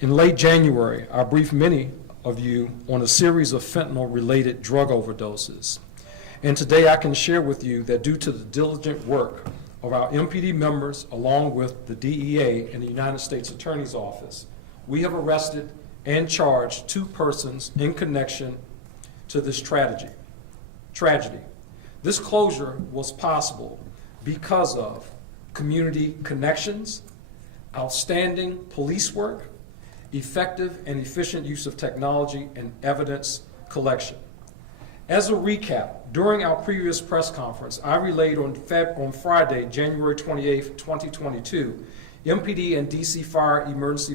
In late January, I briefed many of you on a series of fentanyl-related drug overdoses. And today I can share with you that due to the diligent work of our MPD members, along with the DEA and the United States Attorney's Office, we have arrested and charged 2 persons in connection to this tragedy. This closure was possible because of community connections, outstanding police work, effective and efficient use of technology, and evidence collection. As a recap, during our previous press conference, I relayed on Friday, January 28, 2022, MPD and DC Fire Emergency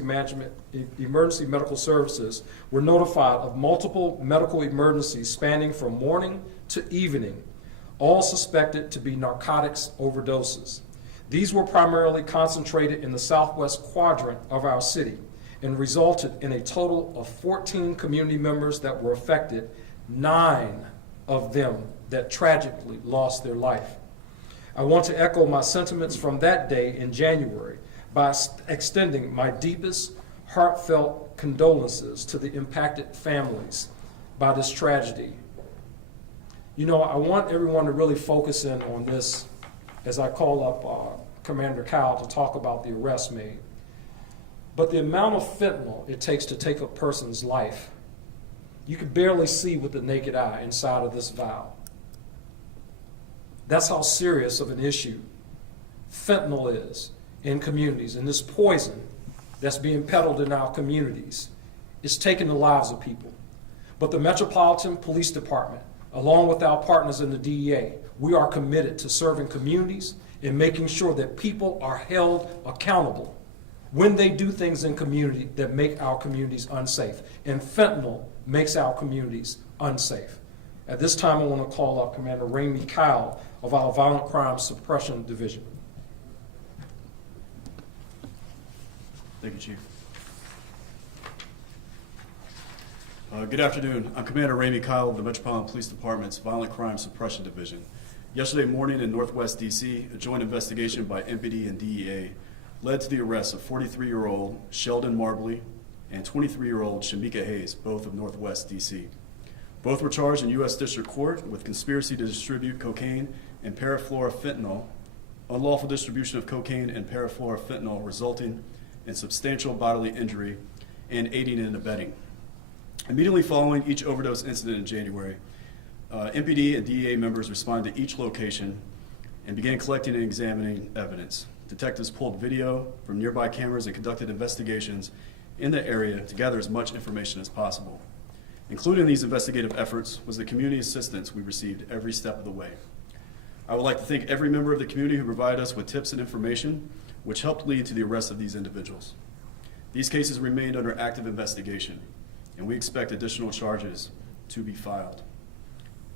Medical Services were notified of multiple medical emergencies spanning from morning to evening, all suspected to be narcotics overdoses. These were primarily concentrated in the southwest quadrant of our city and resulted in a total of 14 community members that were affected, 9 of them that tragically lost their life. I want to echo my sentiments from that day in January by extending my deepest heartfelt condolences to the impacted families by this tragedy. You know, I want everyone to really focus in on this as I call up Commander Kyle to talk about the arrest made. But the amount of fentanyl it takes to take a person's life, you can barely see with the naked eye inside of this vial. That's how serious of an issue fentanyl is in communities, and this poison that's being peddled in our communities is taking the lives of people. But the Metropolitan Police Department, along with our partners in the DEA, we are committed to serving communities and making sure that people are held accountable when they do things in community that make our communities unsafe. And fentanyl makes our communities unsafe. At this time, I want to call up Commander Ramsey Kyle of our Violent Crime Suppression Division. Thank you, Chief. Good afternoon. I'm Commander Ramsey Kyle of the Metropolitan Police Department's Violent Crime Suppression Division. Yesterday morning in Northwest DC, a joint investigation by MPD and DEA led to the arrest of 43-year-old Sheldon Marbley and 23-year-old Shamika Hayes, both of Northwest DC. Both were charged in U.S. District Court with conspiracy to distribute cocaine and parafluorofentanyl, unlawful distribution of cocaine and parafluorofentanyl resulting in substantial bodily injury, and aiding and abetting. Immediately following each overdose incident in January, MPD and DEA members responded to each location and began collecting and examining evidence. Detectives pulled video from nearby cameras and conducted investigations in the area to gather as much information as possible. Included in these investigative efforts was the community assistance we received every step of the way. I would like to thank every member of the community who provided us with tips and information, which helped lead to the arrest of these individuals. These cases remained under active investigation, and we expect additional charges to be filed.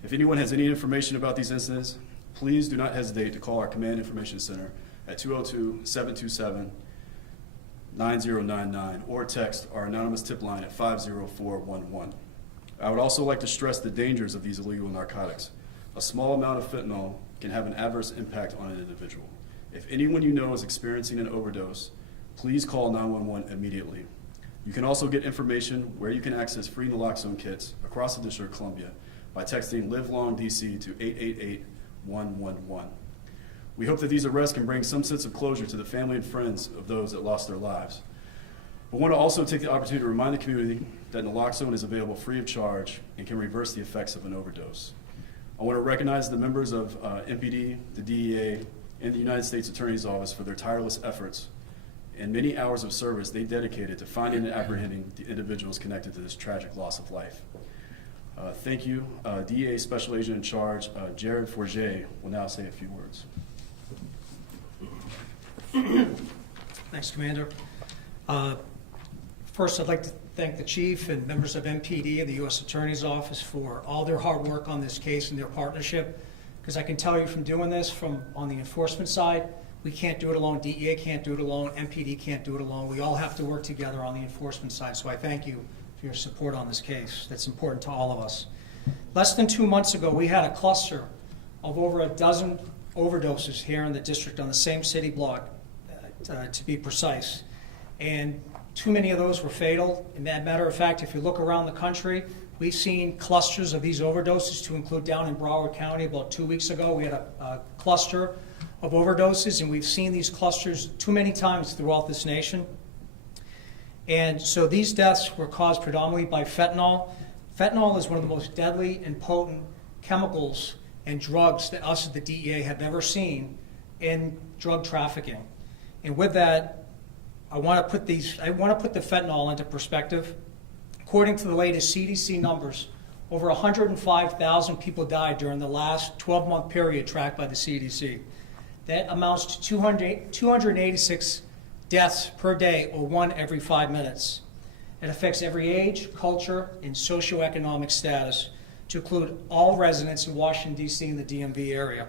If anyone has any information about these incidents, please do not hesitate to call our Command Information Center at 202-727-9099 or text our anonymous tip line at 50411. I would also like to stress the dangers of these illegal narcotics. A small amount of fentanyl can have an adverse impact on an individual. If anyone you know is experiencing an overdose, please call 911 immediately. You can also get information where you can access free naloxone kits across the District of Columbia by texting LiveLongDC to 888-111. We hope that these arrests can bring some sense of closure to the family and friends of those that lost their lives. We want to also take the opportunity to remind the community that naloxone is available free of charge and can reverse the effects of an overdose. I want to recognize the members of MPD, the DEA, and the United States Attorney's Office for their tireless efforts and many hours of service they dedicated to finding and apprehending the individuals connected to this tragic loss of life. Thank you. DEA Special Agent in Charge, Jared Fourjay, will now say a few words. Thanks, Commander. First, I'd like to thank the Chief and members of MPD and the U.S. Attorney's Office for all their hard work on this case and their partnership, because I can tell you from doing this on the enforcement side, we can't do it alone, DEA can't do it alone, MPD can't do it alone. We all have to work together on the enforcement side, so I thank you for your support on this case. That's important to all of us. Less than 2 months ago, we had a cluster of over a dozen overdoses here in the district on the same city block, to be precise. And too many of those were fatal. And as a matter of fact, if you look around the country, we've seen clusters of these overdoses, to include down in Broward County about 2 weeks ago. We had a cluster of overdoses, and we've seen these clusters too many times throughout this nation. And so these deaths were caused predominantly by fentanyl. Fentanyl is one of the most deadly and potent chemicals and drugs that us at the DEA have ever seen in drug trafficking. And with that, I want to put the fentanyl into perspective. According to the latest CDC numbers, over 105,000 people died during the last 12-month period tracked by the CDC. That amounts to 286 deaths per day, or 1 every 5 minutes. It affects every age, culture, and socioeconomic status, to include all residents in Washington, D.C. and the DMV area.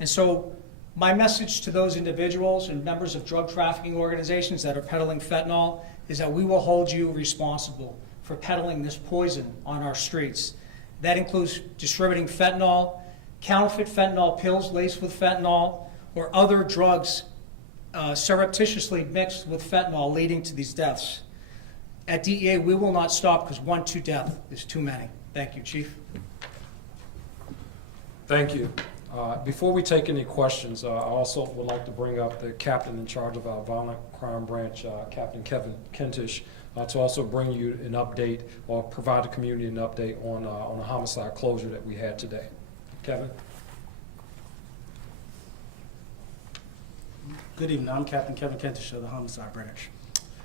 And so my message to those individuals and members of drug trafficking organizations that are peddling fentanyl is that we will hold you responsible for peddling this poison on our streets. That includes distributing fentanyl, counterfeit fentanyl pills laced with fentanyl, or other drugs surreptitiously mixed with fentanyl, leading to these deaths. At DEA, we will not stop, because 1 too death is too many. Thank you, Chief. Thank you. Before we take any questions, I also would like to bring up the captain in charge of our violent crime branch, Captain Kentish, to also bring you an update, or provide the community an update on a homicide closure that we had today. Kevin? Good evening. I'm Captain Kevin Kentish of the Homicide Branch.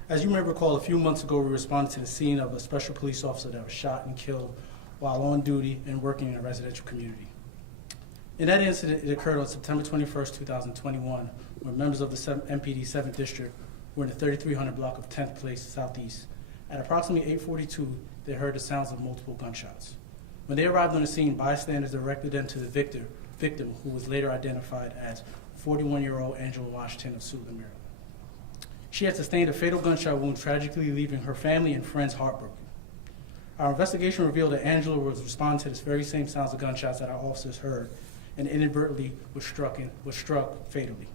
As you may recall, a few months ago, we responded to the scene of a special police officer that was shot and killed while on duty and working in a residential community. In that incident, it occurred on September 21st, 2021, when members of the MPD 7th District were in the 3300 block of 10th Place Southeast. At approximately 8:42, they heard the sounds of multiple gunshots. When they arrived on the scene, bystanders directed them to the victim, who was later identified as 41-year-old Angela Washington of Suitland, Maryland. She had sustained a fatal gunshot wound, tragically leaving her family and friends heartbroken. Our investigation revealed that Angela was responding to the very same sounds of gunshots that our officers heard, and inadvertently was struck fatally.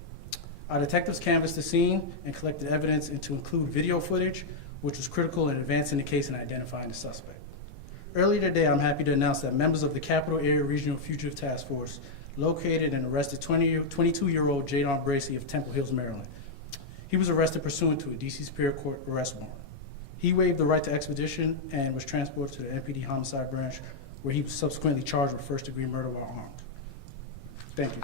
Our detectives canvassed the scene and collected evidence, and to include video footage, which was critical in advancing the case and identifying the suspect. Earlier today, I'm happy to announce that members of the Capital Area Regional Fugitive Task Force located and arrested 22-year-old Jadon Bracey of Temple Hills, Maryland. He was arrested pursuant to a D.C. Superior Court arrest warrant. He waived the right to expedition and was transported to the MPD Homicide Branch, where he was subsequently charged with first-degree murder while armed. Thank you.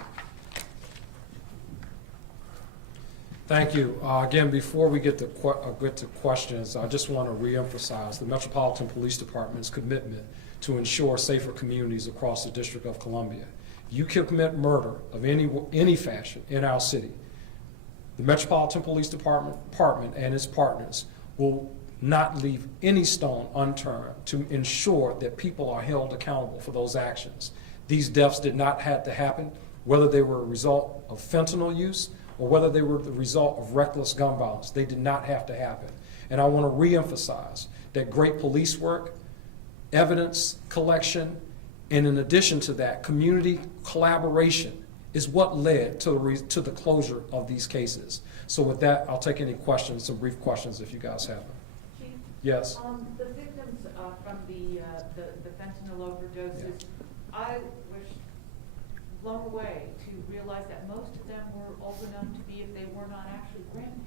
Thank you. Again, before we get to questions, I just want to reemphasize the Metropolitan Police Department's commitment to ensure safer communities across the District of Columbia. If you commit murder of any fashion in our city, the Metropolitan Police Department and its partners will not leave any stone unturned to ensure that people are held accountable for those actions. These deaths did not have to happen, whether they were a result of fentanyl use or whether they were the result of reckless gun violence. They did not have to happen. And I want to reemphasize that great police work, evidence collection, and in addition to that, community collaboration is what led to the closure of these cases. So with that, I'll take any questions, some brief questions if you guys have them. Chief? Yes. The victims from the fentanyl overdoses, I was blown away to realize that most of them were old enough to be, if they were not actually grandparents.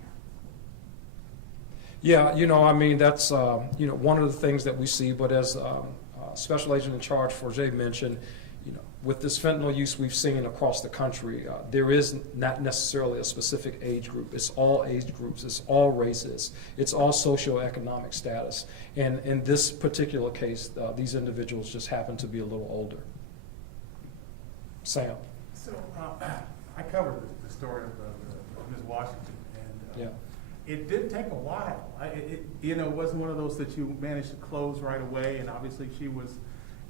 Yeah, I mean, that's, one of the things that we see, but as Special Agent in Charge Fourjay mentioned, with this fentanyl use we've seen across the country, there is not necessarily a specific age group. It's all age groups, it's all races, it's all socioeconomic status. And in this particular case, these individuals just happen to be a little older. Sam. So I covered the story of Ms. Washington, and Yeah. it did take a while. It wasn't one of those that you managed to close right away, and obviously she was,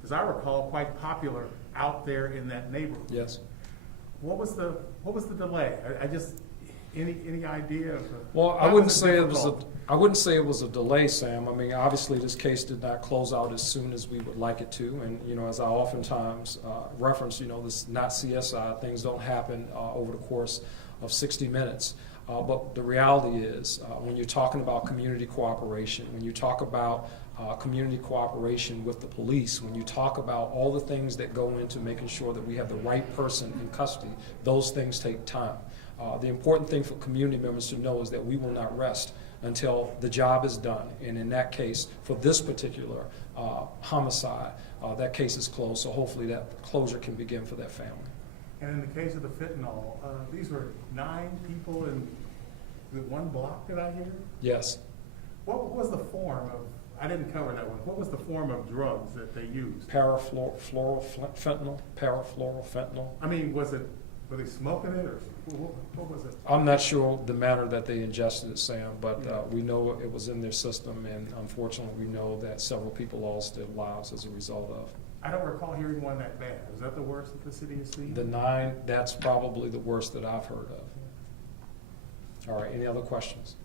as I recall, quite popular out there in that neighborhood. Yes. What was the delay? I just any idea of Well, I wouldn't say it was a delay, Sam. I mean, obviously this case did not close out as soon as we would like it to, and as I oftentimes reference, this not CSI, things don't happen over the course of 60 minutes. But the reality is, when you're talking about community cooperation, when you talk about community cooperation with the police, when you talk about all the things that go into making sure that we have the right person in custody, those things take time. The important thing for community members to know is that we will not rest until the job is done. And in that case, for this particular homicide, that case is closed, so hopefully that closure can begin for that family. And in the case of the fentanyl, these were 9 people in the one block, did I hear? Yes. What was the form of, I didn't cover that one, what was the form of drugs that they used? Parafluorofentanyl. I mean, were they smoking it, or what was it? I'm not sure the manner that they ingested it, Sam, but we know it was in their system, and unfortunately, we know that several people lost their lives as a result of. I don't recall hearing one that bad. Is that the worst that the city has seen? The 9, that's probably the worst that I've heard of. All right, any other questions?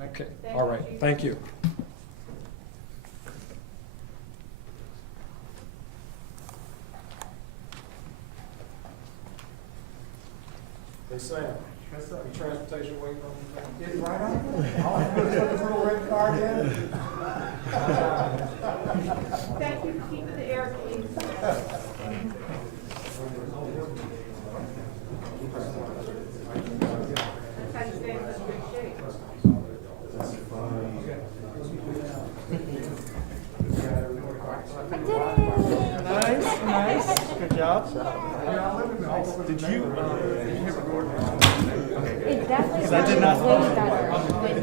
Okay, all right, thank you. Hey, Sam. Yes, sir. Your transportation waiting on you? It's right on there. All I have to do is put this little red card in. Thank you for keeping the air clean. That's how you stay in such good shape. Nice. Good job. It definitely I did not- sounded way better when